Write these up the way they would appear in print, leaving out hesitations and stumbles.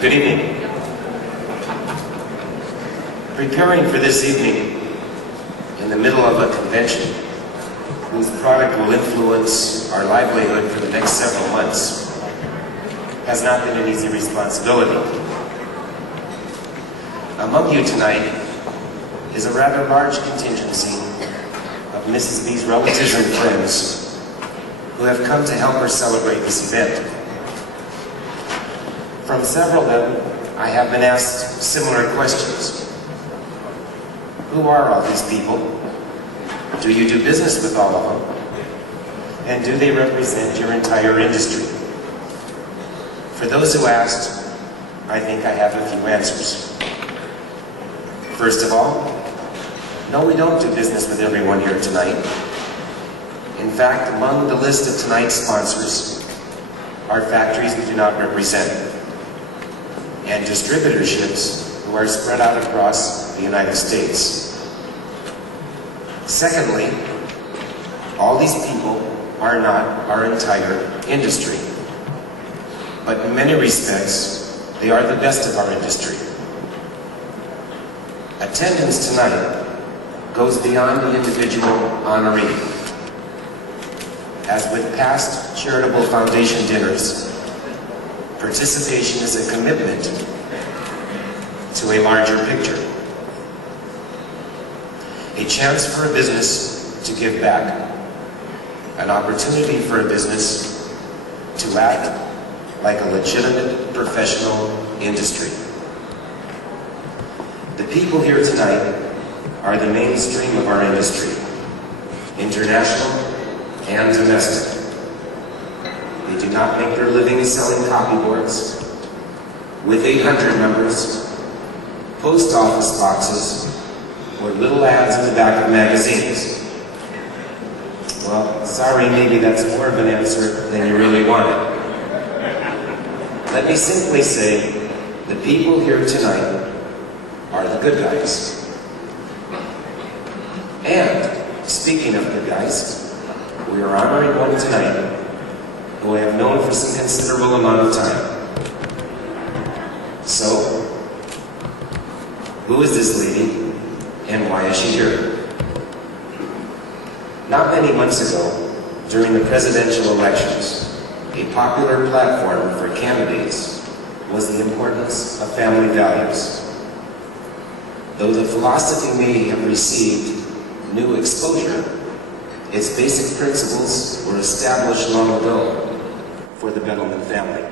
Good evening. Preparing for this evening in the middle of a convention whose product will influence our livelihood for the next several months has not been an easy responsibility. Among you tonight is a rather large contingency of Mrs. B's relatives and friends who have come to help her celebrate this event. From several of them, I have been asked similar questions. Who are all these people? Do you do business with all of them? And do they represent your entire industry? For those who asked, I think I have a few answers. First of all, no, we don't do business with everyone here tonight. In fact, among the list of tonight's sponsors are factories we do not represent, and distributorships who are spread out across the United States. Secondly, all these people are not our entire industry, but in many respects, they are the best of our industry. Attendance tonight goes beyond the individual honoree. As with past charitable foundation dinners, participation is a commitment to a larger picture. A chance for a business to give back, an opportunity for a business to act like a legitimate professional industry. The people here tonight are the mainstream of our industry, international and domestic. They do not make their living selling copyboards with 800 numbers, post office boxes, or little ads in the back of magazines. Well, sorry, maybe that's more of an answer than you really wanted. Let me simply say, the people here tonight are the good guys. And, speaking of good guys, we are honoring one tonight who I have known for some considerable amount of time. So, who is this lady, and why is she here? Not many months ago, during the presidential elections, a popular platform for candidates was the importance of family values. Though the philosophy may have received new exposure, its basic principles were established long ago for the Bettelman family.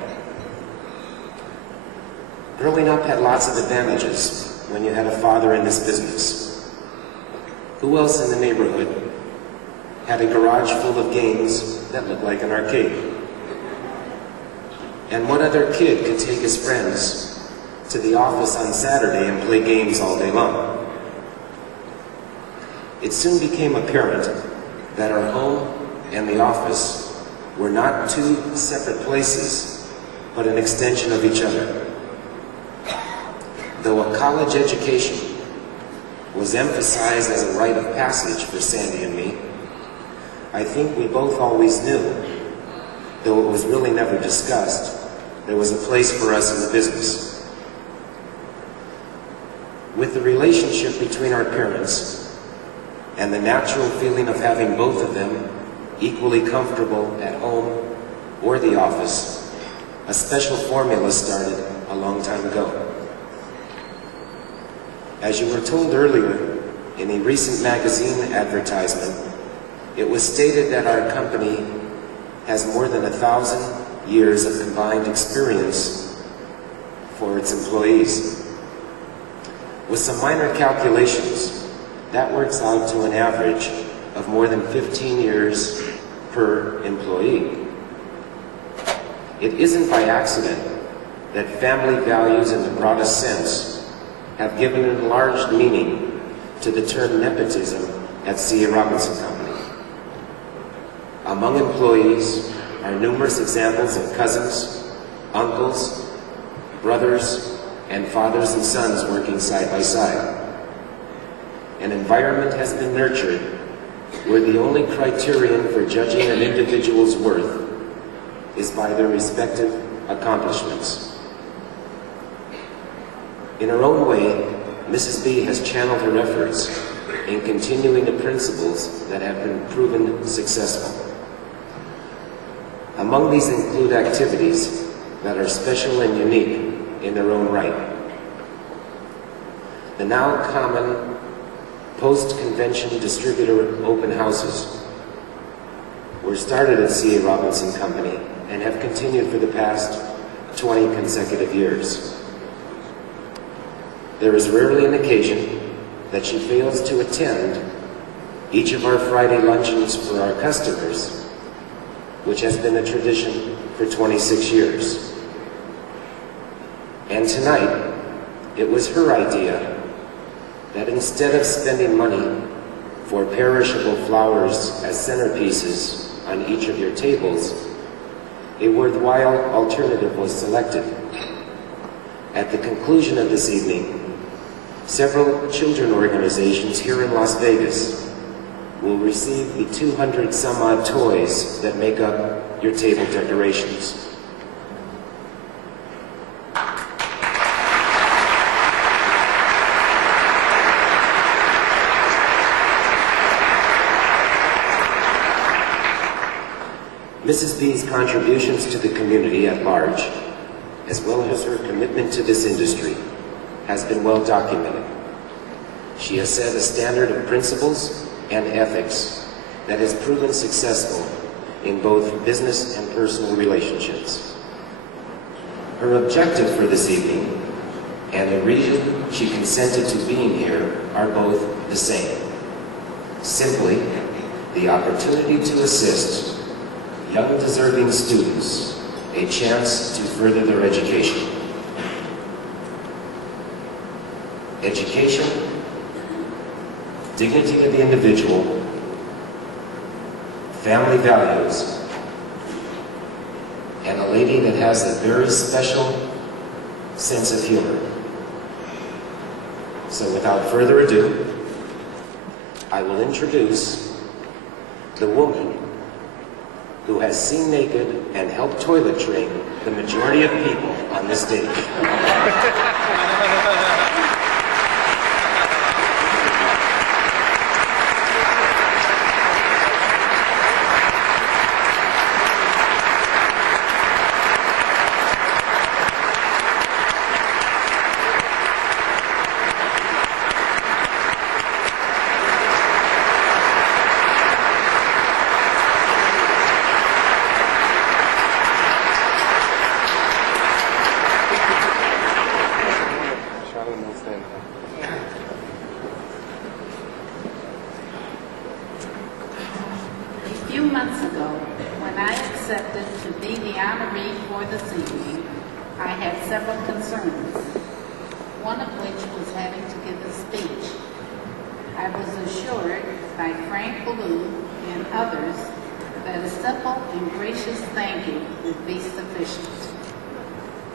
Growing up had lots of advantages when you had a father in this business. Who else in the neighborhood had a garage full of games that looked like an arcade? And what other kid could take his friends to the office on Saturday and play games all day long? It soon became apparent that our home and the office were not two separate places, but an extension of each other. Though a college education was emphasized as a rite of passage for Sandy and me, I think we both always knew, though it was really never discussed, there was a place for us in the business. With the relationship between our parents and the natural feeling of having both of them equally comfortable at home or the office, a special formula started a long time ago. As you were told earlier, in a recent magazine advertisement, it was stated that our company has more than 1,000 years of combined experience for its employees. With some minor calculations, that works out to an average of more than 15 years per employee. It isn't by accident that family values in the broadest sense have given an enlarged meaning to the term nepotism at C.A. Robinson Company. Among employees are numerous examples of cousins, uncles, brothers, and fathers and sons working side by side. An environment has been nurtured where the only criterion for judging an individual's worth is by their respective accomplishments. In her own way, Mrs. B has channeled her efforts in continuing the principles that have been proven successful. Among these include activities that are special and unique in their own right. The now common post-convention distributor open houses were started at C.A. Robinson Company and have continued for the past 20 consecutive years. There is rarely an occasion that she fails to attend each of our Friday luncheons for our customers, which has been a tradition for 26 years. And tonight, it was her idea that instead of spending money for perishable flowers as centerpieces on each of your tables, a worthwhile alternative was selected. At the conclusion of this evening, several children organizations here in Las Vegas will receive the 200 some odd toys that make up your table decorations. Mrs. B's contributions to the community at large, as well as her commitment to this industry, has been well documented. She has set a standard of principles and ethics that has proven successful in both business and personal relationships. Her objective for this evening and the reason she consented to being here are both the same. Simply, the opportunity to assist young deserving students a chance to further their education. Education, dignity of the individual, family values, and a lady that has a very special sense of humor. So without further ado, I will introduce the woman who has seen naked and helped toilet train the majority of people on this stage.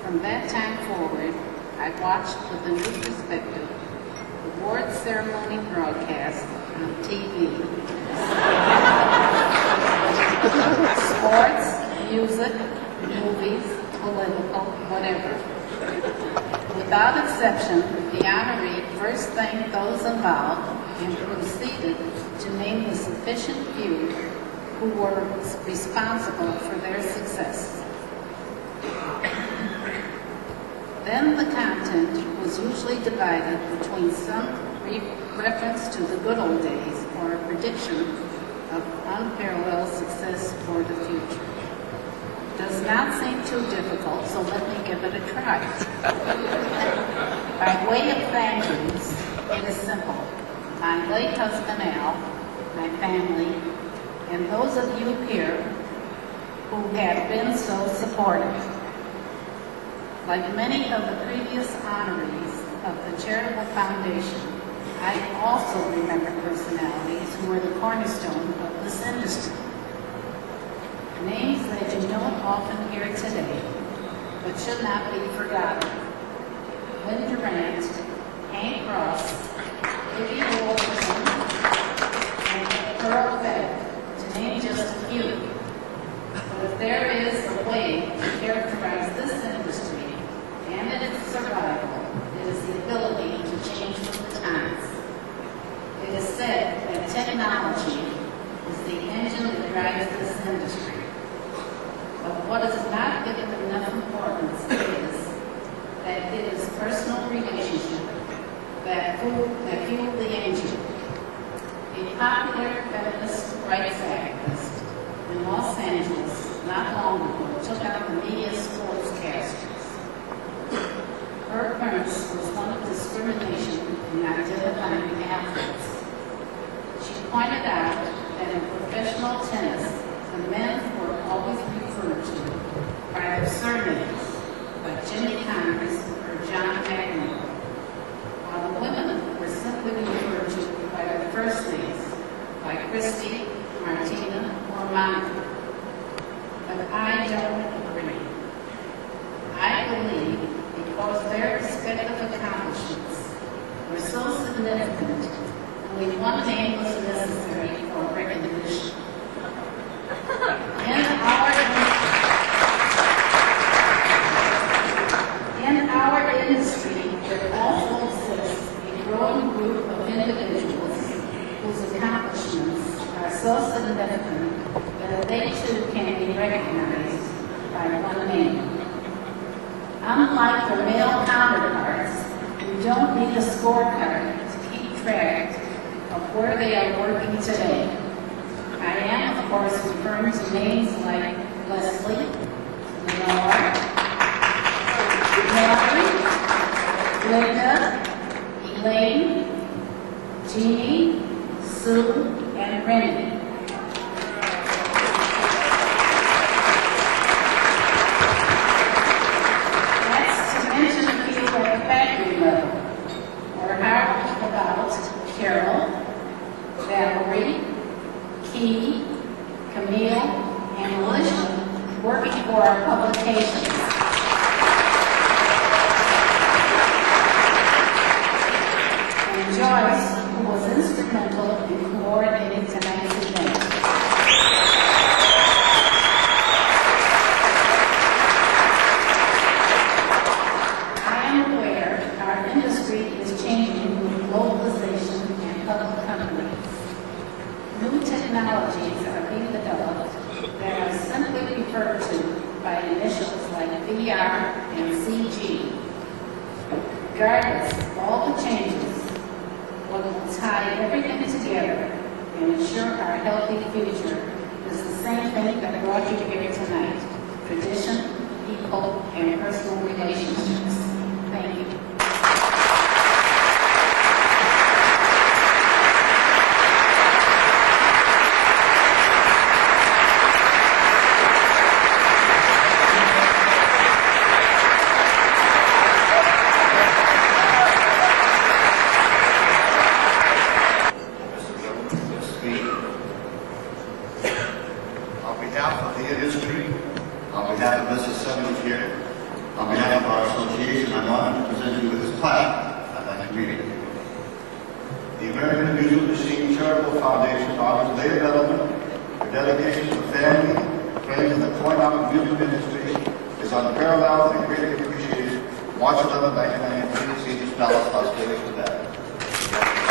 From that time forward, I watched with a new perspective the award ceremony broadcast on TV. Sports, music, movies, political, whatever. Without exception, the honoree first thanked those involved and proceeded to name the sufficient few who were responsible for their success. Then the content was usually divided between some reference to the good old days or a prediction of unparalleled success for the future. Does not seem too difficult, so let me give it a try. By way of thank yous, it is simple. My late husband Al, my family, and those of you here who have been so supportive. Like many of the previous honorees of the Charitable Foundation, I also remember personalities who were the cornerstone of this industry. Names that you don't often hear today, but should not be forgotten. Lynn Durant, Hank Ross, Vicky Wolverton, and Pearl Beck, to name just a few. But if there is a way to characterize this industry and its survival, it is the followed tennis, the men were always referred to by their surnames, like Jimmy Congress or John McEnroe, while the women were simply referred to by their first names, like Christy, Martina, or Monica. But I don't agree. I believe because their respective accomplishments were so significant, only one name was necessary for recognition. In our industry, there also exists a growing group of individuals whose accomplishments are so significant that they too can be recognized by one name. Unlike their male counterparts, who don't need a scorecard to keep track of where they are working today, I am, of course, referring to names like Leslie, Lenore, Mary, Linda, Elaine, Jeannie, Sue, and Rennie. That's to mention a few at the factory level, or how about Carol, Valerie, Key, Camille, and Alicia working for our publications. And Joyce, who was instrumental in coordinating tonight's event. I am aware our industry is changing with globalization and public companies. New technologies are being developed that are simply referred to by initials like VR and CG. Regardless of all the changes, what will tie everything together and ensure our healthy future is the same thing that brought you here tonight: tradition, people, and personal relationships. Thank you. The American Music Machine Charitable Foundation honors Leah Bettelman. Her dedication to family, friends, and the Coinoc music industry is unparalleled and greatly appreciated. March 11, 1993, Caesar's Palace, Las Vegas, Nevada.